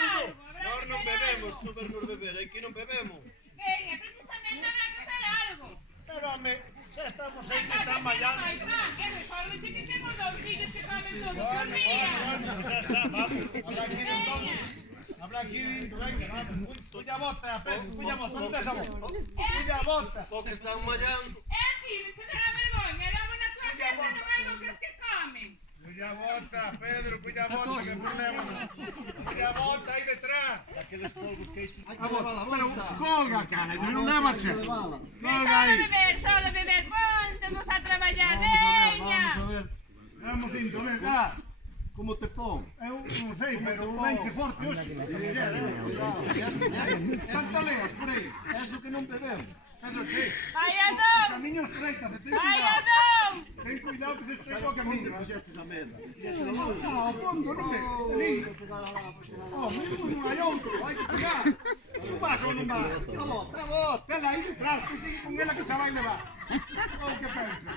falando. Nós non bebemos, tú vernos beber, aquí non bebemos. Quen é precisamente habrá que hacer algo. Pero, home, xa estamos aí que están mallando. Ai, pan, que recorde que temos dous fillos que comen todos os días. Bueno, xa está, vamos. Habla aquí entonces. Habla aquí dentro, venga, vamos. Cuya bota, Pedro, cuya bota, onde esa bota? Cuya bota. O que están mallando. É ti, se dá a vergonha, logo na tua casa non hai o que es que comen. Cuya bota, Pedro, cuya bota, que problema. Cuya bota aí detrás. Aqueles polvos que hecho. Pero colga, cara, yo non leva che. Colga aí. Solo beber, póntenos a traballar, veña. Vamos indo, venga. Como te pon? Eu non sei, pero venche forte hoxe. Canta leas por aí. Eso que non bebemos. Pedro, che. Vai a dom, Camiño estreita, se ten vai a cuidado. dom. Ten cuidado que se estreita o camiño. Fixestes a merda. No, ao fondo, non é? Ali. Oh, mesmo non hai outro, hai que chegar. Non vas ou non vas? Tá bom, tela aí detrás, que sigue con ela que xa vai levar. O que pensa?